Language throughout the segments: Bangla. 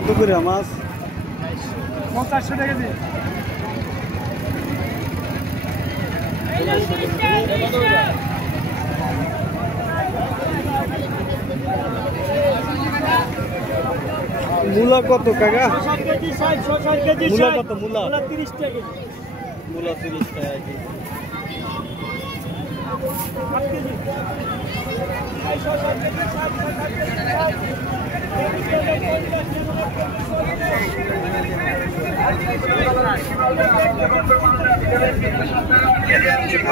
কত করে মাছ? 400 টাকা কেজি। মূলা কত কাকা? 60 কেজি 60 কেজি। মূলা কত? মূলা 30 টাকা কেজি। মূলা 30 টাকা কেজি। 8 কেজি।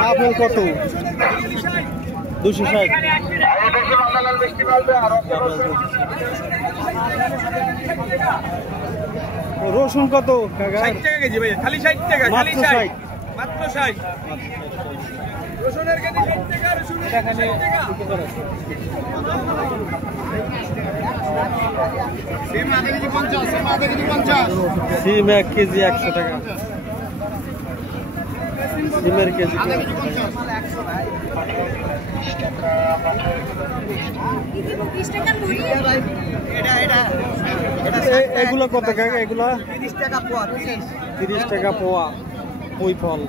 আপেল কত? 260। রসুন কত কাকা? 60 টাকা কেজি ভাই, খালি 60 টাকা, খালি 60, মাত্র 60। রসুনের কেজি 60 টাকা, রসুনের কেজি 60 টাকা। সিম আধা কেজি 50, সিম আধা কেজি 50। সিম 1 কেজি 100 টাকা। সিমের কেজি আধা কেজি 50। এগুলো কত কাকা? এগুলা 30 টাকা পোয়া। 30 টাকা পোয়া। ওই ফল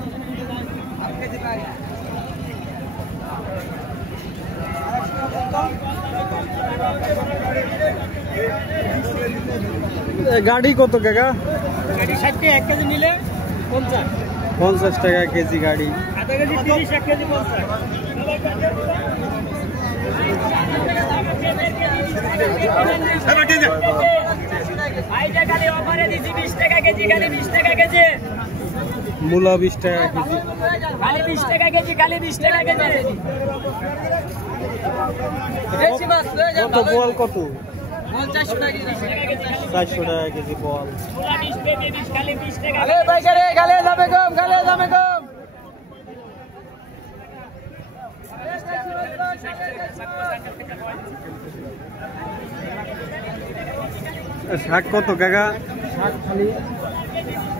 গাড়ি কত কাকা? গাড়ি 60 টাকা 1 কেজি নিলে 50। 50 টাকা কেজি গাড়ি। আধা কেজি 30, 1 কেজি 50। মূলা 20 টাকা কেজি। খালি 20 টাকা কেজি, খালি 20 টাকা কেজি। কত বোয়াল কত? 400 টাকা কেজি। 400 টাকা কেজি বোয়াল। গালে ভাই গালে, গালে দামে কম, গালে দামে কম। শাক কত কাকা? শাক খালি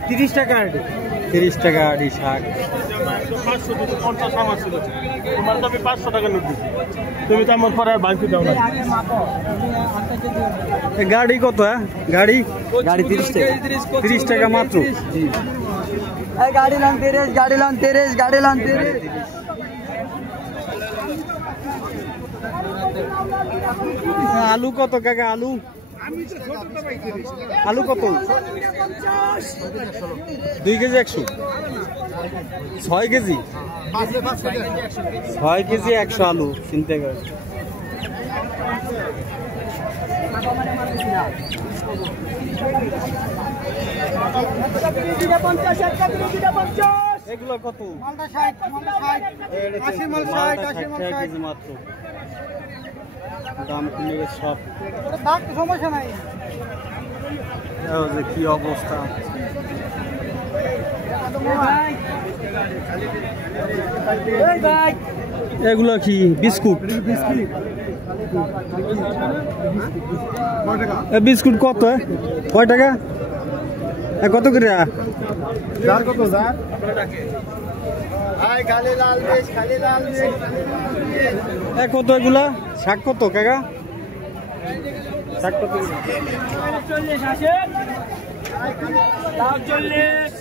30 টাকা আড়ি। 30 টাকা আড়ি শাক। 550 আমার ছিল। তোমার তো আমি 500 টাকা নোট দিছি। তুমি তো আমার পরে বাকি দাও না। গাড়ি কত? গাড়ি গাড়ি 30 টাকা। 30 টাকা মাত্র। জি এই গাড়ি লান 30, গাড়ি লান 30, গাড়ি লান 30। আলু কত কাকা? আলু আলু কত? 2 কেজি 100। 6 কেজি 6 কেজি 100 আলু চিন্তা কর। এগুলো কত? মালটা 60, মালটা 60, 80 মাল 60, 80 মাল 60 কেজি মাত্র। দাম কমে গেছে সব। দাগ সমস্যা নাই। যে কি অবস্থা। এগুলো কি বিস্কুট? বিস্কুট কত? কয় টাকা? কত করে? কত কত এগুলা? শাক কত কাকা? শাক কত? 40 আসে। 40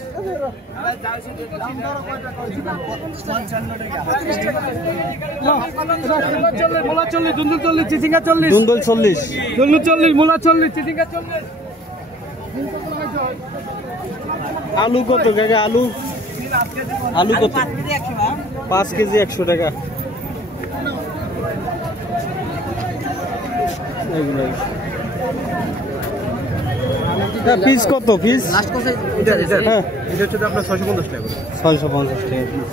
চিচিঙ্গা 40, দুন্দুল 40, দুন্দুল 40, মূলা 40, চিচিঙ্গা 40। আলু কত কাকা? আলু আলু কত? 5 কেজি 100 টাকা। পিস কত? পিস হ্যাঁ এটা হচ্ছে আপনার 650 টাকা। 650 টাকা পিস।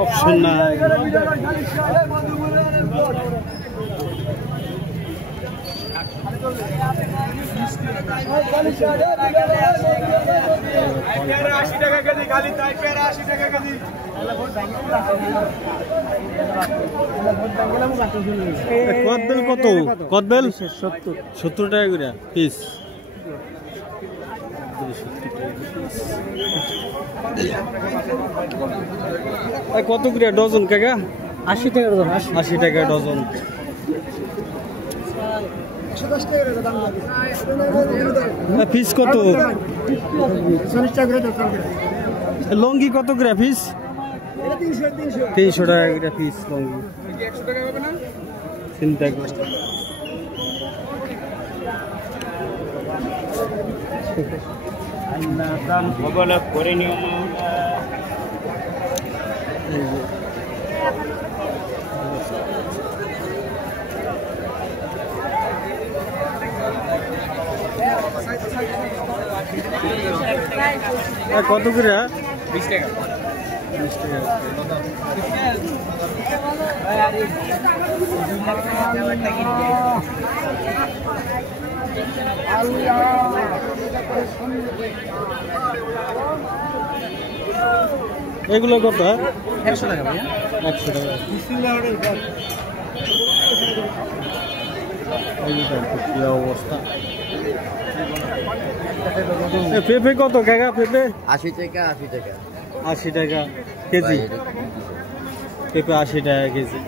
অপশন নাই। কদবেল কত? কদবেল 70 টাকা করে পিস। কত করে ডজন কাকা? 80 টাকা ডজন। 80 টাকা ডজন। পিস কত? 40 টাকা করে লঙ্গি কত করে ডজন। পিস? 300 টাকা করে পিস লঙ্গি। 100 টাকা হবে না? চিন্তা করি করে নিও। কত করে? 20 টাকা। 20 টাকা। এগুলো কত? 100 টাকা ভাইয়া। 100 টাকা। কি অবস্থা? পেঁপে কত কাকা? পেঁপে 80 টাকা 80 টাকা 80 টাকা কেজি। পেঁপে 80 টাকা কেজি।